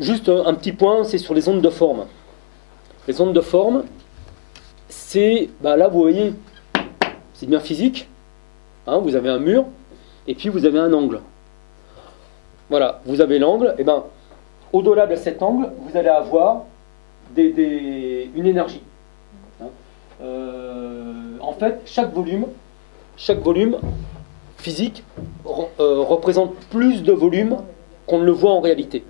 Juste un petit point, c'est sur les ondes de forme. Les ondes de forme, c'est, bah là vous voyez, c'est bien physique. Hein, vous avez un mur, et puis vous avez un angle. Voilà, vous avez l'angle, et ben au-delà de cet angle, vous allez avoir une énergie. Hein. En fait, chaque volume physique représente plus de volume qu'on ne le voit en réalité.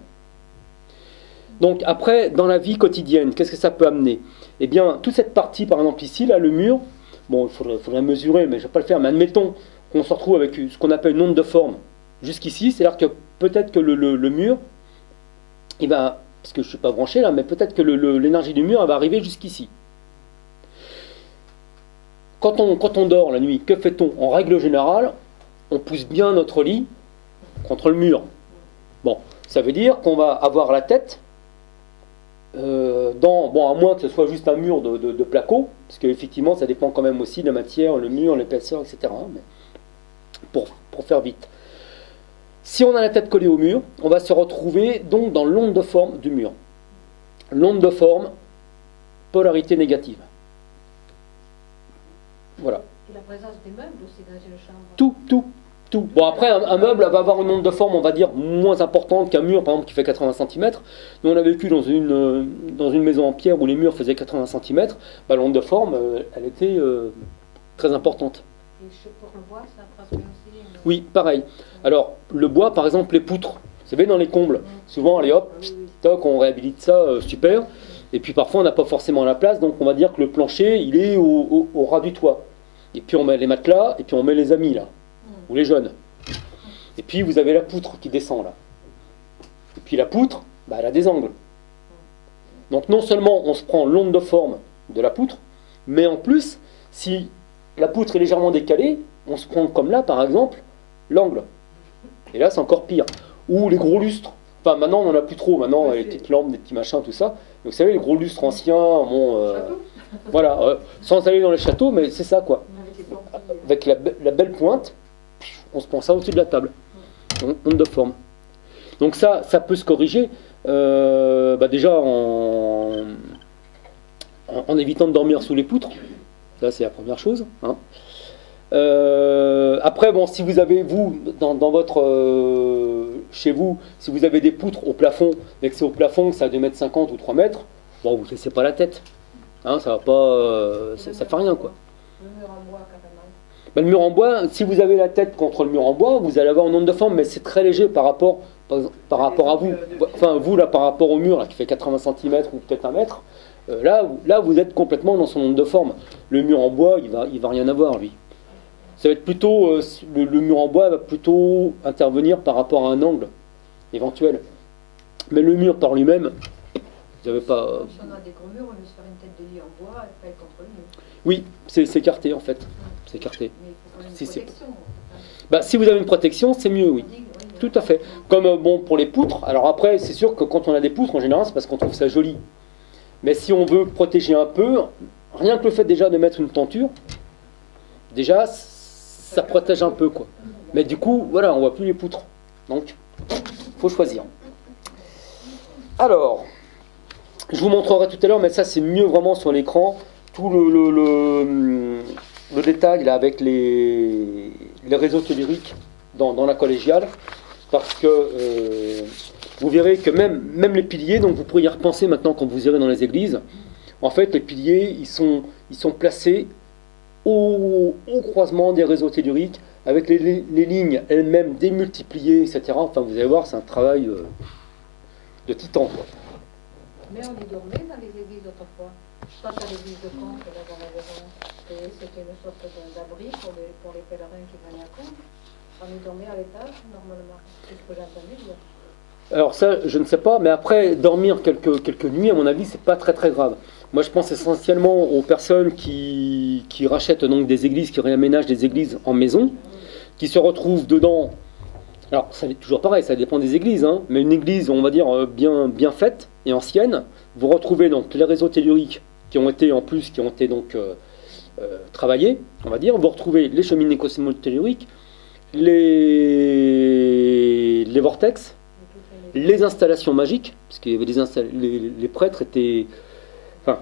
Donc après, dans la vie quotidienne, qu'est-ce que ça peut amener? Eh bien, toute cette partie, par exemple ici, là, le mur, bon, il faudrait mesurer, mais je ne vais pas le faire, mais admettons qu'on se retrouve avec ce qu'on appelle une onde de forme jusqu'ici, c'est-à-dire que peut-être que le mur, il va, parce que je ne suis pas branché là, mais peut-être que l'énergie du mur, elle va arriver jusqu'ici. Quand on dort la nuit, que fait-on? En règle générale, on pousse bien notre lit contre le mur. Bon, ça veut dire qu'on va avoir la tête bon, à moins que ce soit juste un mur de placo, parce qu'effectivement, ça dépend quand même aussi de la matière, le mur, l'épaisseur, etc. Mais pour faire vite. Si on a la tête collée au mur, on va se retrouver donc dans l'onde de forme du mur. L'onde de forme, polarité négative. Voilà. Et la présence des meubles aussi dans une chambre. Tout. Bon, après, un meuble va avoir une onde de forme, on va dire, moins importante qu'un mur, par exemple, qui fait 80 cm. Nous, on a vécu dans une maison en pierre où les murs faisaient 80 cm. Bah, l'onde de forme, elle était très importante. Et pour le bois, ça transmet aussi Oui, pareil. Alors, le bois, par exemple, les poutres. Vous savez, dans les combles, souvent, allez hop, toc, on réhabilite ça, super. Et puis, parfois, on n'a pas forcément la place, donc on va dire que le plancher, il est au ras du toit. Et puis, on met les matelas, et puis on met les amis, là. Ou les jeunes. Et puis vous avez la poutre qui descend là. Et puis la poutre, bah, elle a des angles. Donc non seulement on se prend l'onde de forme de la poutre, mais en plus, si la poutre est légèrement décalée, on se prend comme là par exemple, l'angle. Et là c'est encore pire. Ou les gros lustres. Enfin maintenant on n'en a plus trop, maintenant les petites lampes, des petits machins, tout ça. Donc vous savez, les gros lustres anciens, bon, voilà, sans aller dans les châteaux, mais c'est ça quoi. Avec la belle pointe, on se prend ça au-dessus de la table. Onde de forme. Donc ça peut se corriger déjà en évitant de dormir sous les poutres. Ça c'est la première chose. Hein. Après, bon, si vous avez, vous, dans votre chez vous, si vous avez des poutres au plafond, mais que c'est au plafond, que ça a 2,50 m ou 3 mètres, bon, vous ne laissez pas la tête. Hein, ça va pas. Ça fait rien quoi. Le mur en bois, carrément. Le mur en bois, si vous avez la tête contre le mur en bois, vous allez avoir une onde de forme, mais c'est très léger par rapport à vous. Enfin, vous, là, par rapport au mur, là, qui fait 80 cm ou peut-être 1 mètre, là, vous êtes complètement dans son onde de forme. Le mur en bois, il va rien avoir, lui. Ça va être plutôt, le mur en bois va plutôt intervenir par rapport à un angle éventuel. Mais le mur par lui-même, vous n'avez pas... Si on a des gros murs, on peut se faire une tête de lit en bois et pas être contre le mur. Oui, c'est écarté en fait. C'est écarté. Mais il faut quand même une protection. Si vous avez une protection, c'est mieux, oui. Tout à fait. Comme bon pour les poutres. Alors après, c'est sûr que quand on a des poutres, en général, c'est parce qu'on trouve ça joli. Mais si on veut protéger un peu, rien que le fait déjà de mettre une tenture, déjà, ça protège un peu, quoi. Mais du coup, voilà, on voit plus les poutres. Donc, faut choisir. Alors, je vous montrerai tout à l'heure, mais ça c'est mieux vraiment sur l'écran, tout le détail là avec les réseaux telluriques dans la collégiale, parce que vous verrez que même les piliers, donc vous pourrez y repenser maintenant quand vous irez dans les églises, en fait les piliers ils sont placés au croisement des réseaux telluriques, avec les lignes elles-mêmes démultipliées, etc. Enfin vous allez voir, c'est un travail de titan, quoi. Mais on y dormait dans les églises autrefois. Je pense à l'église de Comte, là dans l'Aveyron. C'était une sorte d'abri pour les pèlerins qui venaient à Comte. On y dormait à l'étage, normalement. C'est ce que j'ai entendu dire. Alors ça, je ne sais pas, mais après, dormir quelques nuits, à mon avis, c'est pas très très grave. Moi, je pense essentiellement aux personnes qui rachètent donc des églises, qui réaménagent des églises en maison, qui se retrouvent dedans. Alors, ça est toujours pareil, ça dépend des églises, hein, mais une église, on va dire, bien faite et ancienne, vous retrouvez donc les réseaux telluriques qui ont été donc travaillés, on va dire, vous retrouvez les cheminées cosmotelluriques, les vortex, les installations magiques, parce qu'il y avait les prêtres étaient, enfin,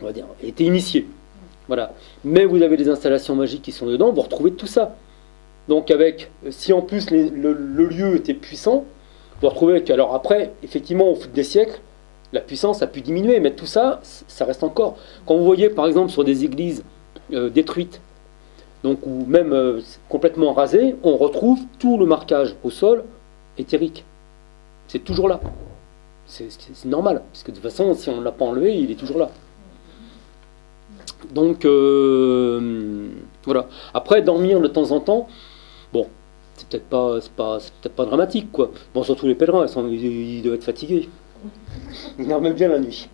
on va dire, étaient initiés. Voilà. Mais vous avez des installations magiques qui sont dedans, vous retrouvez tout ça. Donc avec, si en plus le lieu était puissant, vous retrouvez que, alors après, effectivement, au fil des siècles, la puissance a pu diminuer, mais tout ça, ça reste encore. Quand vous voyez, par exemple, sur des églises détruites, donc, ou même complètement rasées, on retrouve tout le marquage au sol éthérique. C'est toujours là. C'est normal, parce que de toute façon, si on ne l'a pas enlevé, il est toujours là. Donc, voilà. Après, dormir de temps en temps, bon, c'est peut-être pas dramatique, quoi. Bon, surtout les pèlerins, ils doivent être fatigués. Ils dorment bien la nuit.